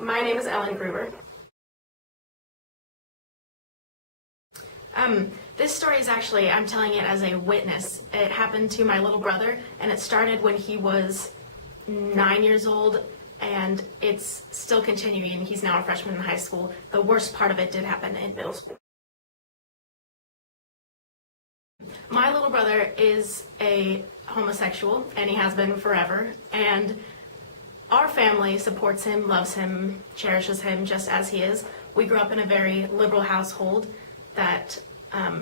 My name is Ellen Gruber. This story is actually, I'm telling it as a witness. It happened to my little brother, and it started when he was 9 years old, and it's still continuing. He's now a freshman in high school. The worst part of it did happen in middle school. My little brother is a homosexual, and he has been forever, and our family supports him, loves him, cherishes him just as he is. We grew up in a very liberal household that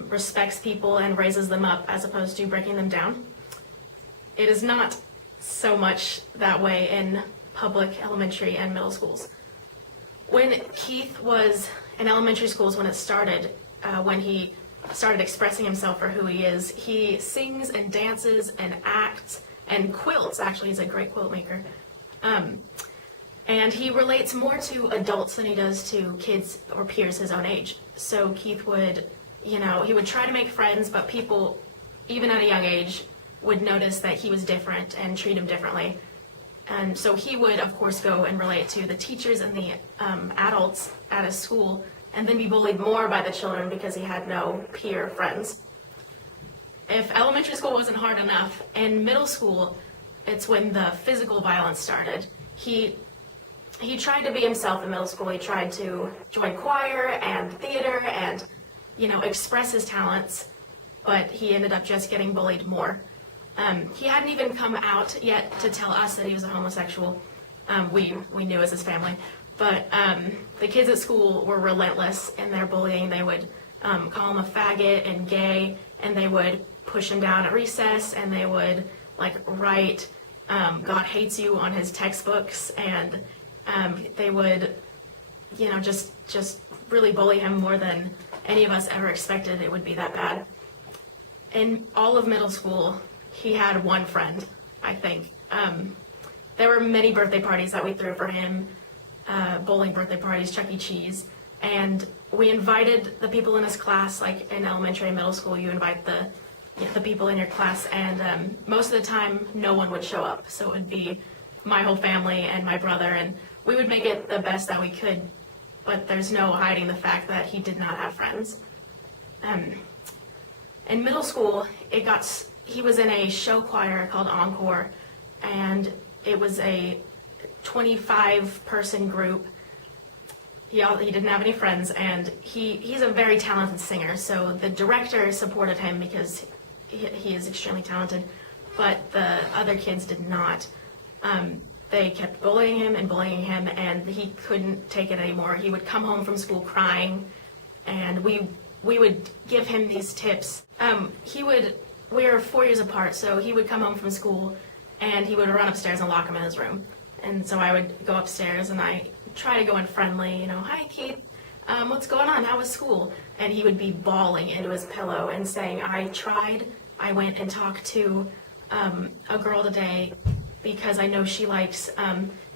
respects people and raises them up as opposed to breaking them down. It is not so much that way in public elementary and middle schools. When Keith was in elementary schools, when it started, when he started expressing himself for who he is, he sings and dances and acts and quilts. Actually, he's a great quilt maker. And he relates more to adults than he does to kids or peers his own age. So Keith would, he would try to make friends, but people, even at a young age, would notice that he was different and treat him differently. And so he would, of course, go and relate to the teachers and the adults at his school, and then be bullied more by the children because he had no peer friends. If elementary school wasn't hard enough, in middle school, it's when the physical violence started. He tried to be himself in middle school. He tried to join choir and theater and, express his talents, but he ended up just getting bullied more. He hadn't even come out yet to tell us that he was a homosexual. We knew as his family. But the kids at school were relentless in their bullying. They would call him a faggot and gay, and they would push him down at recess, and they would write God hates you on his textbooks, and they would just really bully him more than any of us ever expected it would be that bad. In all of middle school, he had one friend, I think. There were many birthday parties that we threw for him, bowling birthday parties, Chuck E. Cheese, and we invited the people in his class. Like in elementary and middle school, you invite the people in your class, and most of the time no one would show up. So it would be my whole family and my brother, and we would make it the best that we could, but there's no hiding the fact that he did not have friends. In middle school, he was in a show choir called Encore, and it was a 25-person group. He didn't have any friends, and he's a very talented singer, so the director supported him because he is extremely talented, but the other kids did not. They kept bullying him, and he couldn't take it anymore. He would come home from school crying, and we would give him these tips. We were 4 years apart, so he would come home from school, and he would run upstairs and lock him in his room. And so I would go upstairs, and I try to go in friendly, hi Keith, what's going on, how was school? And he would be bawling into his pillow and saying, I went and talked to a girl today because I know she likes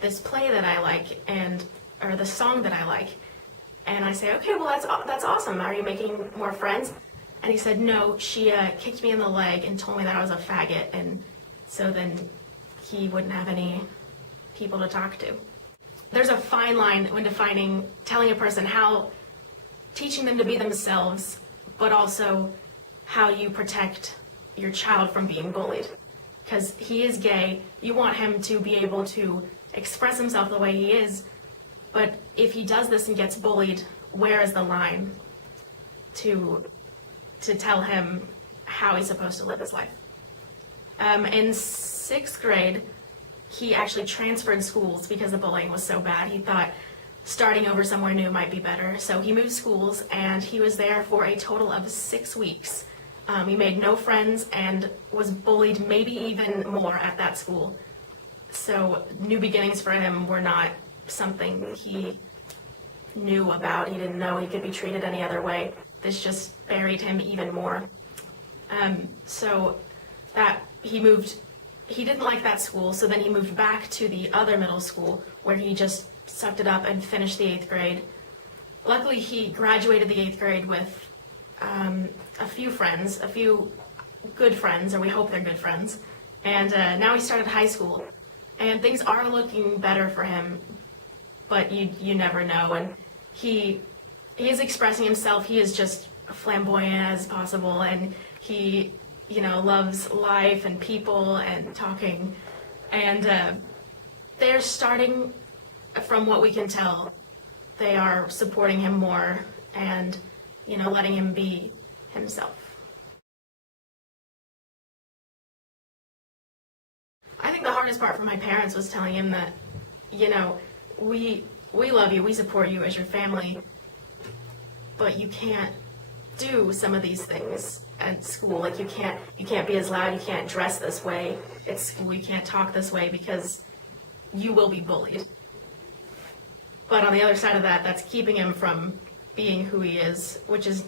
this play that I like, or the song that I like. And I say, okay, well that's awesome. Are you making more friends? And he said, no, she kicked me in the leg and told me that I was a faggot, and so then he wouldn't have any people to talk to. There's a fine line when telling a person teaching them to be themselves, but also how you protect your child from being bullied. Because he is gay, you want him to be able to express himself the way he is, but if he does this and gets bullied, where is the line to tell him how he's supposed to live his life? In 6th grade, he actually transferred schools because the bullying was so bad. He thought starting over somewhere new might be better. So he moved schools, and he was there for a total of 6 weeks. He made no friends and was bullied maybe even more at that school. So new beginnings for him were not something he knew about. He didn't know he could be treated any other way. This just buried him even more. So that he didn't like that school, so then he moved back to the other middle school where he just sucked it up and finished the 8th grade. Luckily, he graduated the 8th grade with a few good friends, or we hope they're good friends, and now he started high school, and things are looking better for him, but you never know. And he is expressing himself. He is just flamboyant as possible, and he loves life and people and talking. And they're starting, from what we can tell, they are supporting him more and letting him be himself. I think the hardest part for my parents was telling him that, we love you, we support you as your family, but you can't do some of these things at school. Like you can't be as loud, you can't dress this way at school, you can't talk this way because you will be bullied. But on the other side of that, that's keeping him from being who he is, which is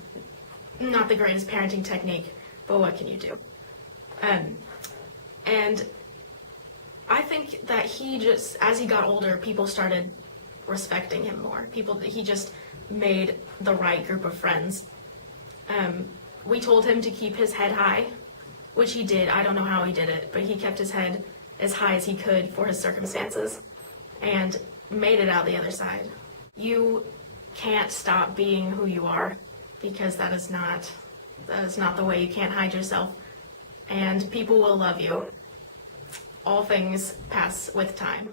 not the greatest parenting technique, but what can you do? And I think that he just, as he got older, people started respecting him more. He just made the right group of friends. We told him to keep his head high, which he did. I don't know how he did it, but he kept his head as high as he could for his circumstances and made it out the other side. You can't stop being who you are, because that is not the way. You can't hide yourself, and people will love you. All things pass with time.